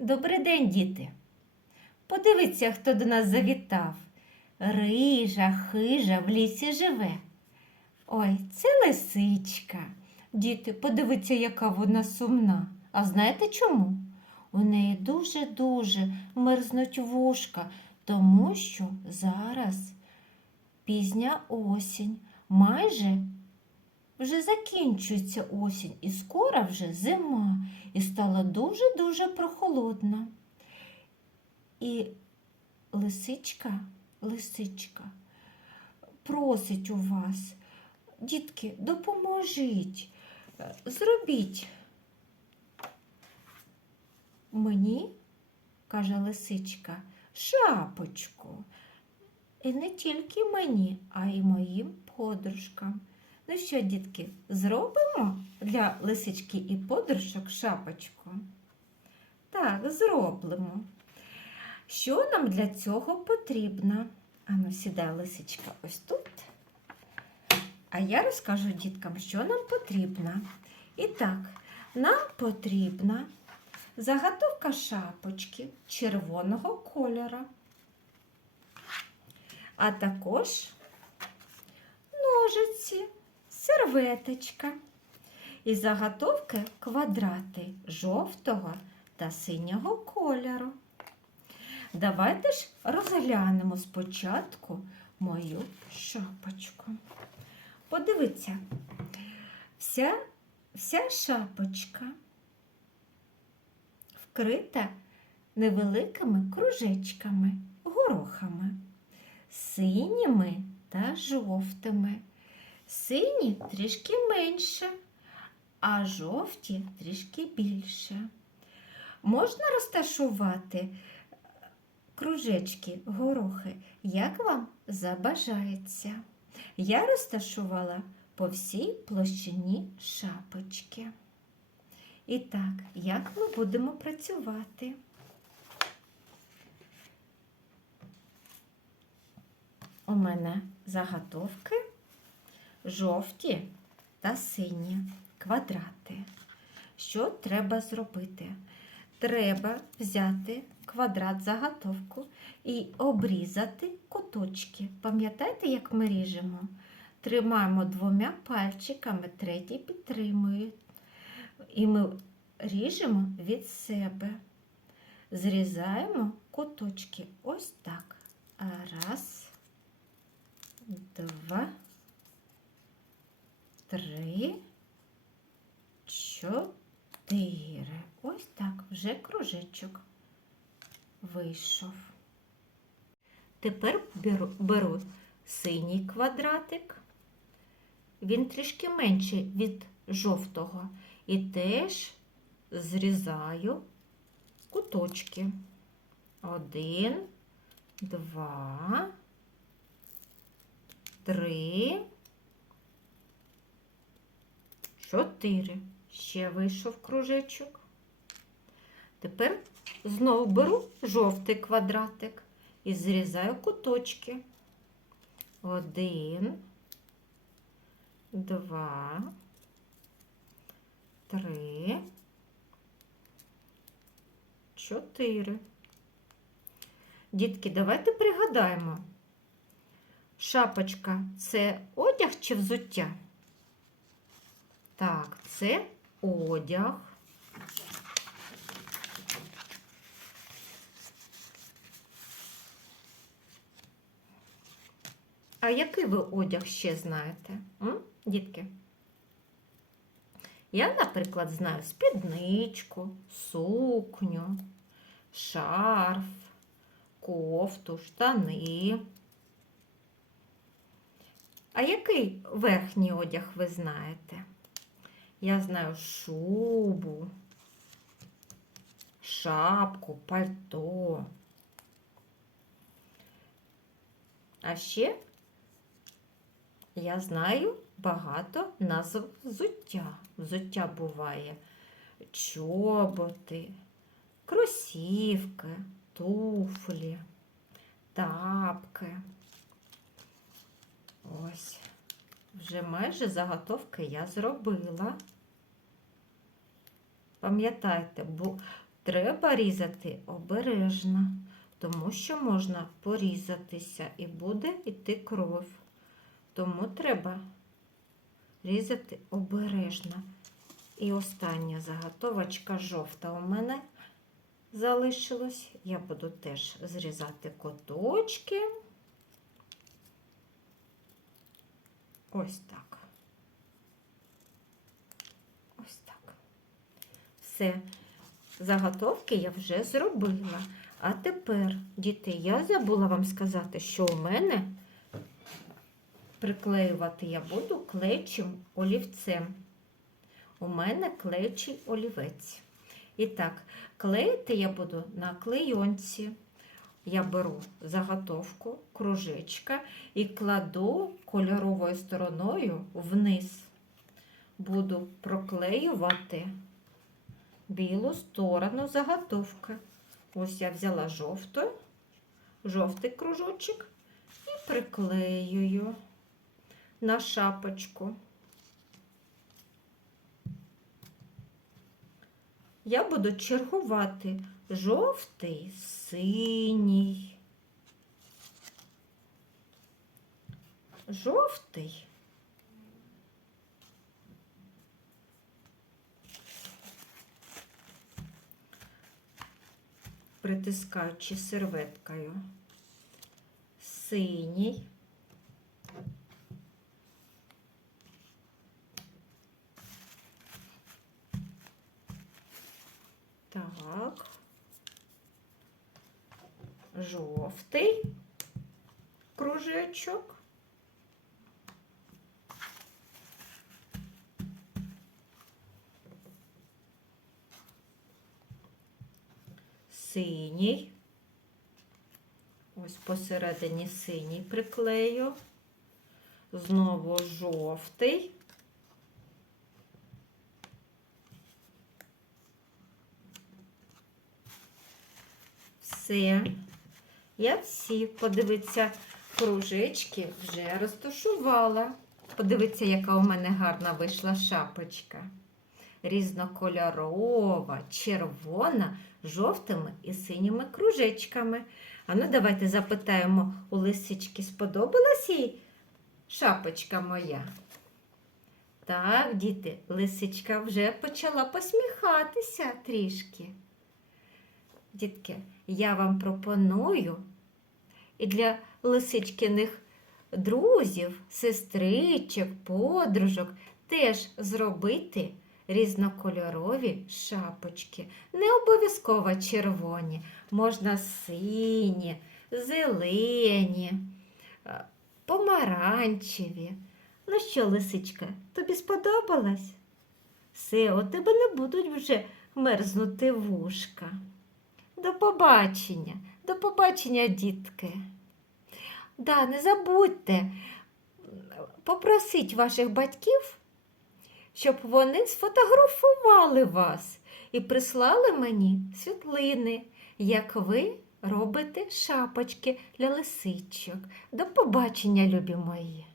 Добрий день, діти. Подивіться, хто до нас завітав. Рижа, хижа в лісі живе. Ой, це лисичка. Діти, подивіться, яка вона сумна. А знаєте чому? У неї дуже-дуже мерзнуть вушка, тому що зараз пізня осінь, майже вже закінчується осінь, і скоро вже зима, і стало дуже-дуже прохолодно. І лисичка, лисичка просить у вас, дітки, допоможіть, е, зробіть. Мені, каже лисичка, шапочку. І не тільки мені, а й моїм подружкам. Ну що, дітки, зробимо для лисички і подружок шапочку? Так, зробимо. Що нам для цього потрібно? Ану, сідає лисичка ось тут. А я розкажу діткам, що нам потрібно. І так, нам потрібна заготовка шапочки червоного кольору, а також ножиці, серветочка і заготовки квадрати жовтого та синього кольору. Давайте ж розглянемо спочатку мою шапочку. Подивіться, вся, вся шапочка вкрита невеликими кружечками, горохами, синіми та жовтими. Сині трішки менше, а жовті трішки більше. Можна розташувати кружечки, горохи, як вам забажається. Я розташувала по всій площині шапочки. І так, як ми будемо працювати? У мене заготовки жовті та сині квадрати. Що треба зробити? Треба взяти квадрат заготовку і обрізати куточки. Пам'ятаєте, як ми ріжемо? Тримаємо двома пальчиками, третій підтримує. І ми ріжемо від себе. Зрізаємо куточки. Ось так. Раз, два, три, чотири. Ось так, вже кружечок вийшов. Тепер беру, беру синій квадратик. Він трішки менший від жовтого. І теж зрізаю куточки. Один, два, три, чотири. Ще вийшов кружечок. Тепер знову беру жовтий квадратик і зрізаю куточки. Один, два, три, чотири. Дітки, давайте пригадаємо. Шапочка це одяг чи взуття? Так, це одяг. А який ви одяг ще знаєте? М? Дітки? Я, наприклад, знаю спідничку, сукню, шарф, кофту, штани. А який верхній одяг ви знаєте? Я знаю шубу, шапку, пальто. А ще я знаю багато назв взуття. Взуття буває чоботи, кросівки, туфлі, тапки. Ось, вже майже заготовки я зробила. Пам'ятайте, бо треба різати обережно, тому що можна порізатися і буде йти кров. Тому треба різати обережно. І остання заготовочка жовта у мене залишилось. Я буду теж зрізати коточки. Ось так. Ось так. Все. Заготовки я вже зробила. А тепер, діти, я забула вам сказати, що у мене приклеювати я буду клеючим олівцем. У мене клеючий олівець. І так, клеїти я буду на клейонці. Я беру заготовку, кружечка і кладу кольоровою стороною вниз. Буду проклеювати білу сторону заготовки. Ось я взяла жовту, жовтий кружочок і приклеюю на шапочку. Я буду чергувати жовтий, синій, жовтий. Притискаючи серветкою синій. Так. Жовтий кружечок. Синій. Ось посередині синій приклею. Знову жовтий. Все. Я всі, подивіться, кружечки вже розташувала. Подивіться, яка у мене гарна вийшла шапочка. Різнокольорова, червона, жовтими і синіми кружечками. А ну, давайте запитаємо у лисички, сподобалась їй шапочка моя? Так, діти, лисичка вже почала посміхатися трішки. Дітки, я вам пропоную і для лисичкиних друзів, сестричок, подружок теж зробити різнокольорові шапочки. Не обов'язково червоні, можна сині, зелені, е, помаранчеві. Ну що, лисичка, тобі сподобалось? Все, у тебе не будуть вже мерзнути вушка. До побачення, до побачення, дітки. Да, не забудьте попросіть ваших батьків, щоб вони сфотографували вас і прислали мені світлини, як ви робите шапочки для лисичок. До побачення, любі мої!